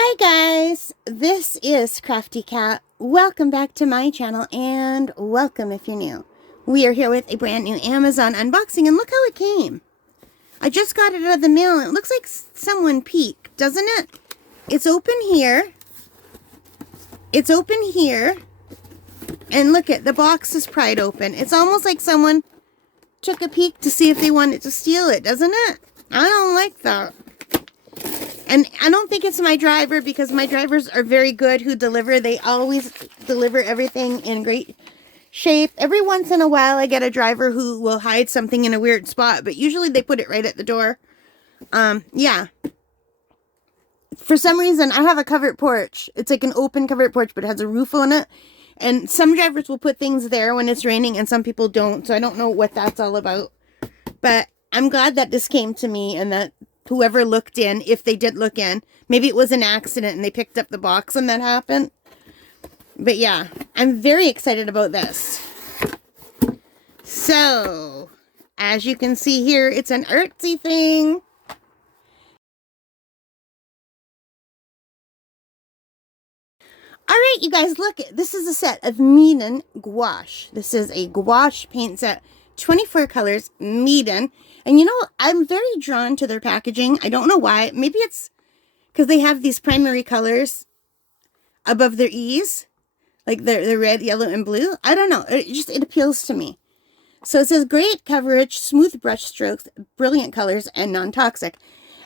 Hi guys, this is Crafty Cat. Welcome back to my channel and welcome if you're new. We are here with a brand new Amazon unboxing and look how it came. I just got it out of the mail and it looks like someone peeked, doesn't it? It's open here. It's open here. And look at the box is pried open. It's almost like someone took a peek to see if they wanted to steal it, doesn't it? I don't like that. And I don't think it's my driver because my drivers are very good who deliver. They always deliver everything in great shape. Every once in a while I get a driver who will hide something in a weird spot, but usually they put it right at the door. Yeah. For some reason, I have a covered porch. It's like an open covered porch, but it has a roof on it. And some drivers will put things there when it's raining and some people don't. So I don't know what that's all about. But I'm glad that this came to me and that whoever looked in, if they did look in, maybe it was an accident and they picked up the box and that happened. But yeah, I'm very excited about this. So, as you can see here, it's an artsy thing. Alright, you guys, look, this is a set of Meeden Gouache. This is a gouache paint set, 24 colors, Meeden. And you know, I'm very drawn to their packaging. I don't know why. Maybe it's because they have these primary colors above their E's. Like the red, yellow, and blue. I don't know. It appeals to me. So it says great coverage, smooth brush strokes, brilliant colors, and non-toxic.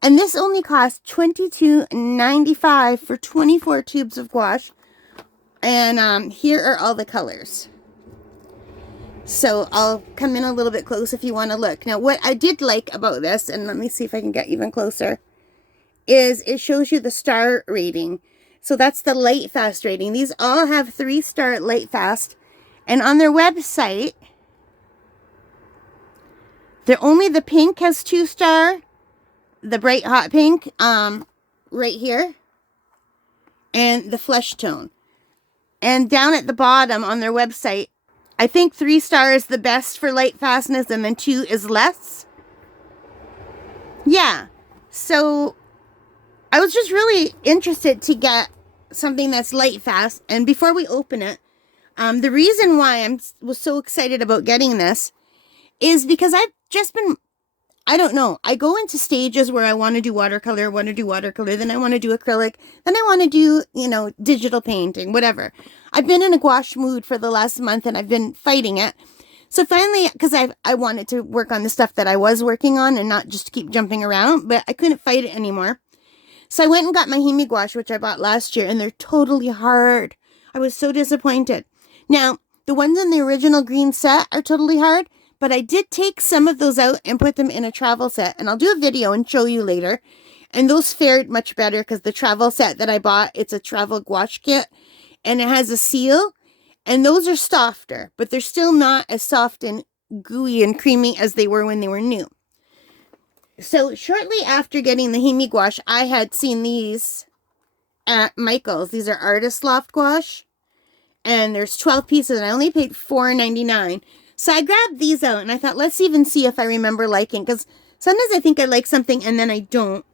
And this only costs $22.95 for 24 tubes of gouache. And here are all the colors. So I'll come in a little bit close if you want to look. Now, what I did like about this, and let me see if I can get even closer, is it shows you the star rating. So that's the Lightfast rating. These all have 3-star Lightfast. And on their website, only the pink has 2-star. The bright hot pink, right here. And the flesh tone. And down at the bottom on their website, I think 3-star is the best for light fastness and then 2 is less. Yeah. So I was just really interested to get something that's light fast. And before we open it, the reason why I was so excited about getting this is because I've just been, I don't know, I go into stages where I want to do watercolor, then I want to do acrylic, then I want to do, you know, digital painting, whatever. I've been in a gouache mood for the last month and I've been fighting it. So finally, because I wanted to work on the stuff that I was working on and not just keep jumping around, but I couldn't fight it anymore. So I went and got my Meeden Gouache, which I bought last year, and they're totally hard. I was so disappointed. Now, the ones in the original green set are totally hard, but I did take some of those out and put them in a travel set, and I'll do a video and show you later. And those fared much better because the travel set that I bought, it's a travel gouache kit, and it has a seal, and those are softer, but they're still not as soft and gooey and creamy as they were when they were new. So shortly after getting the Meeden Gouache, I had seen these at Michael's. These are Artist Loft Gouache, and there's 12 pieces, and I only paid $4.99. So I grabbed these out, and I thought, let's even see if I remember liking, because sometimes I think I like something, and then I don't.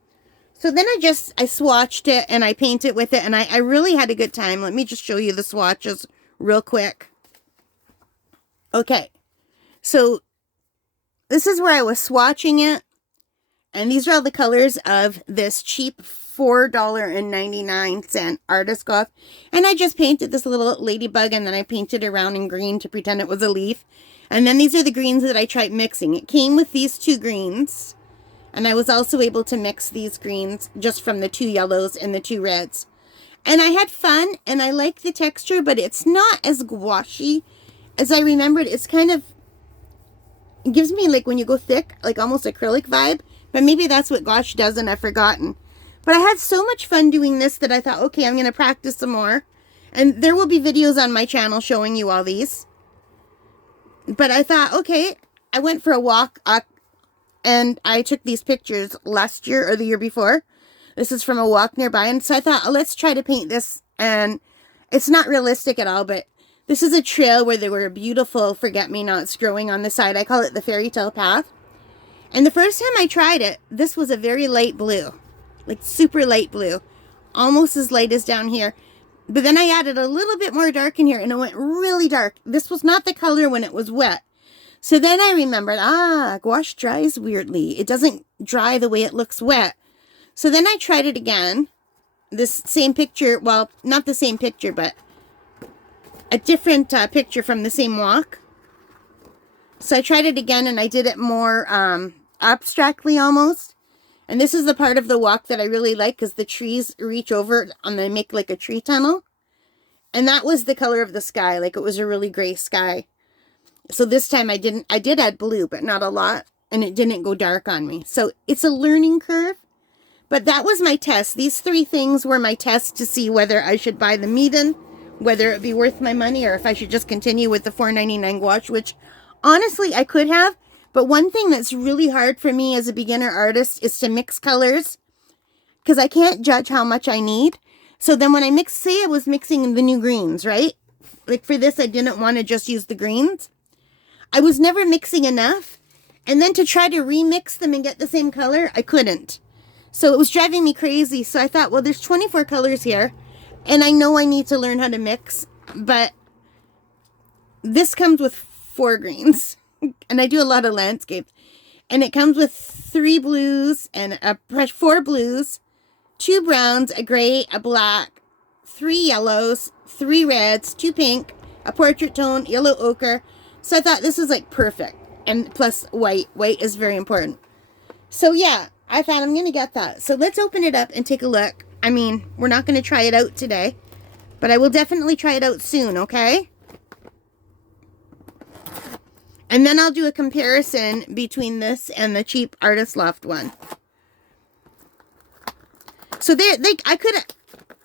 So then I swatched it, and I painted with it, and I really had a good time. Let me just show you the swatches real quick. Okay, so this is where I was swatching it, and these are all the colors of this cheap $4.99 Artist Gouache. And I just painted this little ladybug, and then I painted around in green to pretend it was a leaf. And then these are the greens that I tried mixing. It came with these 2 greens. And I was also able to mix these greens just from the 2 yellows and the 2 reds. And I had fun, and I like the texture, but it's not as gouache as I remembered. It's kind of, it gives me, like, when you go thick, like almost acrylic vibe. But maybe that's what gouache does, and I've forgotten. But I had so much fun doing this that I thought, okay, I'm going to practice some more. And there will be videos on my channel showing you all these. But I thought, okay, I went for a walk and I took these pictures last year or the year before. This is from a walk nearby. And so I thought, oh, let's try to paint this. And it's not realistic at all, but this is a trail where there were beautiful forget-me-nots growing on the side. I call it the fairy tale path. And the first time I tried it, this was a very light blue. Like super light blue. almost as light as down here. But then I added a little bit more dark in here, and it went really dark. This was not the color when it was wet. So then I remembered, gouache dries weirdly. It doesn't dry the way it looks wet. So then I tried it again. This same picture, well, not the same picture, but a different picture from the same walk. So I tried it again, and I did it more abstractly almost. And this is the part of the walk that I really like, because the trees reach over and they make like a tree tunnel. And that was the color of the sky, like it was a really gray sky. So this time I did add blue, but not a lot, and it didn't go dark on me. So it's a learning curve, but that was my test. These 3 things were my test to see whether I should buy the Meeden, whether it be worth my money, or if I should just continue with the $4.99 gouache, which honestly I could have. But one thing that's really hard for me as a beginner artist is to mix colors, because I can't judge how much I need. So then when I mix, say I was mixing the new greens, right? Like for this, I didn't want to just use the greens. I was never mixing enough. And then to try to remix them and get the same color, I couldn't. So it was driving me crazy. So I thought, well, there's 24 colors here, and I know I need to learn how to mix, but this comes with 4 greens. And I do a lot of landscapes. And it comes with 3 blues and 4 blues, 2 browns, a gray, a black, 3 yellows, 3 reds, 2 pink, a portrait tone, yellow ochre. So I thought this was like perfect. And plus white. White is very important. So yeah, I thought I'm going to get that. So let's open it up and take a look. I mean, we're not going to try it out today, but I will definitely try it out soon, okay? And then I'll do a comparison between this and the cheap Artist Loft one. So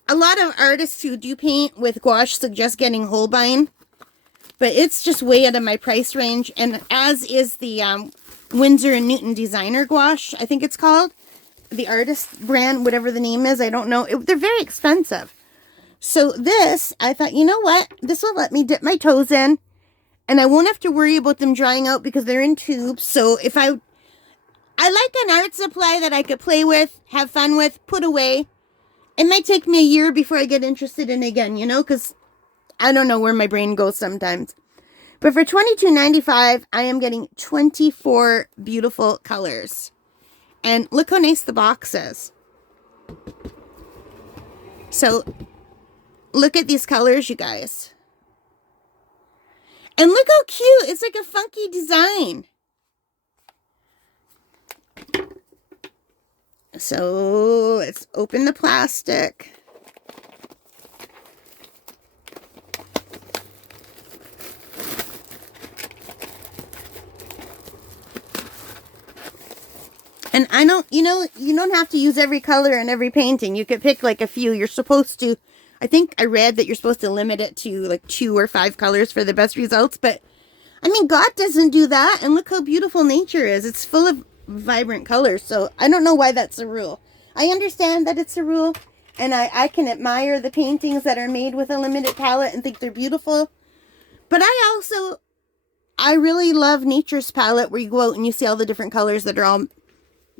a lot of artists who do paint with gouache suggest getting Holbein, but it's just way out of my price range. And as is the Winsor & Newton Designer Gouache, I think it's called. The artist brand, whatever the name is, I don't know. They're very expensive. So this, I thought, you know what? This will let me dip my toes in. And I won't have to worry about them drying out because they're in tubes. So if I like an art supply that I could play with, have fun with, put away. It might take me a year before I get interested in it again, you know, because I don't know where my brain goes sometimes. But for $22.95, I am getting 24 beautiful colors. And look how nice the box is. So look at these colors, you guys. And look how cute. It's like a funky design. So let's open the plastic. And I don't, you don't have to use every color in every painting. You could pick like a few. You're supposed to, I think I read that you're supposed to limit it to like 2 or 5 colors for the best results. But I mean, God doesn't do that. And look how beautiful nature is. It's full of vibrant colors. So I don't know why that's a rule. I understand that it's a rule. And I can admire the paintings that are made with a limited palette and think they're beautiful. But I really love nature's palette where you go out and you see all the different colors that are all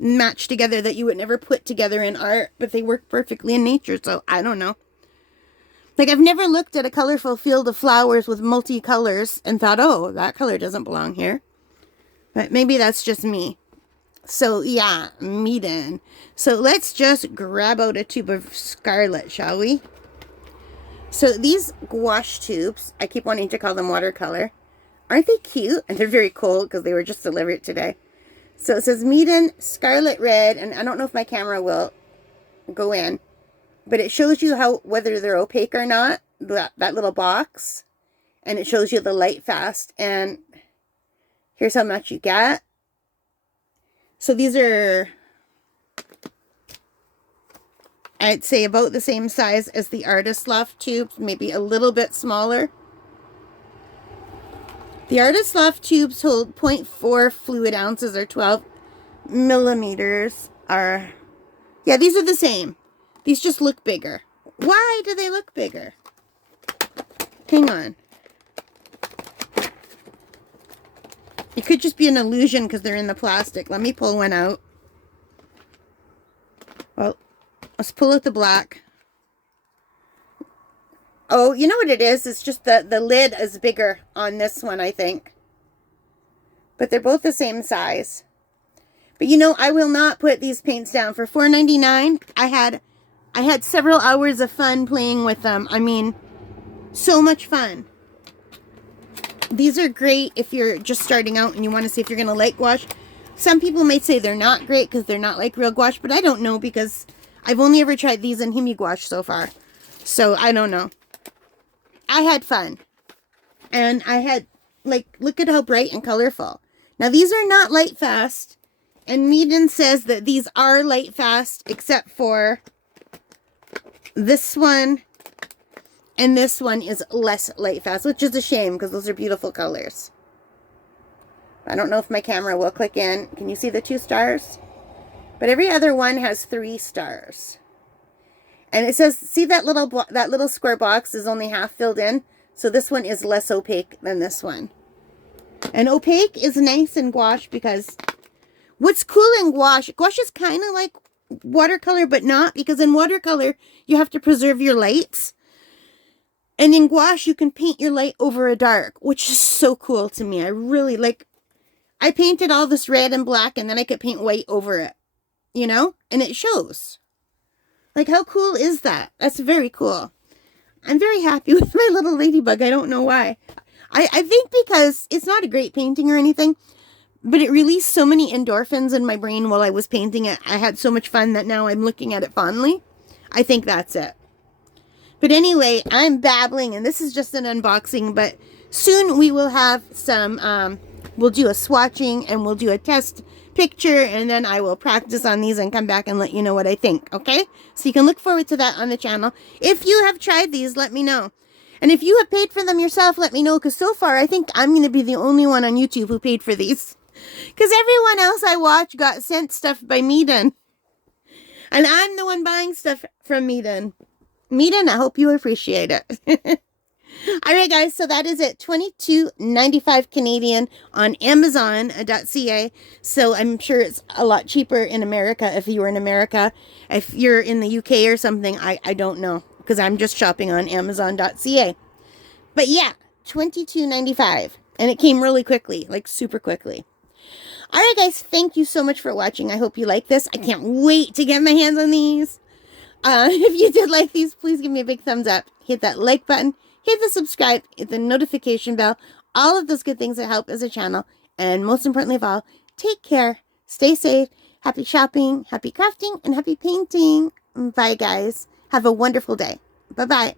matched together that you would never put together in art, but they work perfectly in nature. So I don't know. Like, I've never looked at a colorful field of flowers with multi-colors and thought, oh, that color doesn't belong here. But maybe that's just me. So yeah, Meeden. So let's just grab out a tube of scarlet, shall we? So these gouache tubes, I keep wanting to call them watercolor. Aren't they cute? And they're very cold because they were just delivered today. So it says Meeden Scarlet Red, and I don't know if my camera will go in, but it shows you whether they're opaque or not, that little box, and it shows you the Lightfast, and here's how much you get. So these are, I'd say, about the same size as the Artist Loft tubes, maybe a little bit smaller. The Artist Loft tubes hold 0.4 fluid ounces or 12 millimeters. Yeah, these are the same. These just look bigger. Why do they look bigger? Hang on. It could just be an illusion because they're in the plastic. Let me pull one out. Well, let's pull out the black. Oh, you know what it is? It's just the lid is bigger on this one, I think. But they're both the same size. But you know, I will not put these paints down. For $4.99, I had several hours of fun playing with them. I mean, so much fun. These are great if you're just starting out and you want to see if you're going to like gouache. Some people may say they're not great because they're not like real gouache, but I don't know because I've only ever tried these in Meeden Gouache so far. So I don't know. I had fun. And I had, like, look at how bright and colorful. Now, these are not Lightfast. And Meeden says that these are Lightfast, except for this one. And this one is less Lightfast, which is a shame because those are beautiful colors. I don't know if my camera will click in. Can you see the 2 stars? But every other one has 3 stars. And it says, see that little square box is only half filled in? So this one is less opaque than this one. And opaque is nice in gouache because what's cool in gouache is kind of like watercolor, but not, because in watercolor, you have to preserve your lights. And in gouache, you can paint your light over a dark, which is so cool to me. I really like, I painted all this red and black, and then I could paint white over it, you know? And it shows. Like, how cool is that? That's very cool. I'm very happy with my little ladybug. I don't know why. I think because it's not a great painting or anything, but it released so many endorphins in my brain while I was painting it. I had so much fun that now I'm looking at it fondly. I think that's it. But anyway, I'm babbling, and this is just an unboxing, but soon we will have some, we'll do a swatching, and we'll do a test picture, and then I will practice on these and come back and let you know what I think, okay? So you can look forward to that on the channel. If you have tried these, let me know. And if you have paid for them yourself, let me know, because so far I think I'm going to be the only one on YouTube who paid for these. Because everyone else I watch got sent stuff by Meeden. And I'm the one buying stuff from Meeden. Meeden, I hope you appreciate it. Alright guys, so that is it. $22.95 Canadian on Amazon.ca. So I'm sure it's a lot cheaper in America if you were in America. If you're in the UK or something, I don't know. Because I'm just shopping on Amazon.ca. But yeah, $22.95. And it came really quickly, like super quickly. Alright guys, thank you so much for watching. I hope you like this. I can't wait to get my hands on these. If you did like these, please give me a big thumbs up. Hit that like button. Hit the subscribe. Hit the notification bell. All of those good things that help as a channel. And most importantly of all, take care. Stay safe. Happy shopping. Happy crafting. And happy painting. Bye guys. Have a wonderful day. Bye-bye.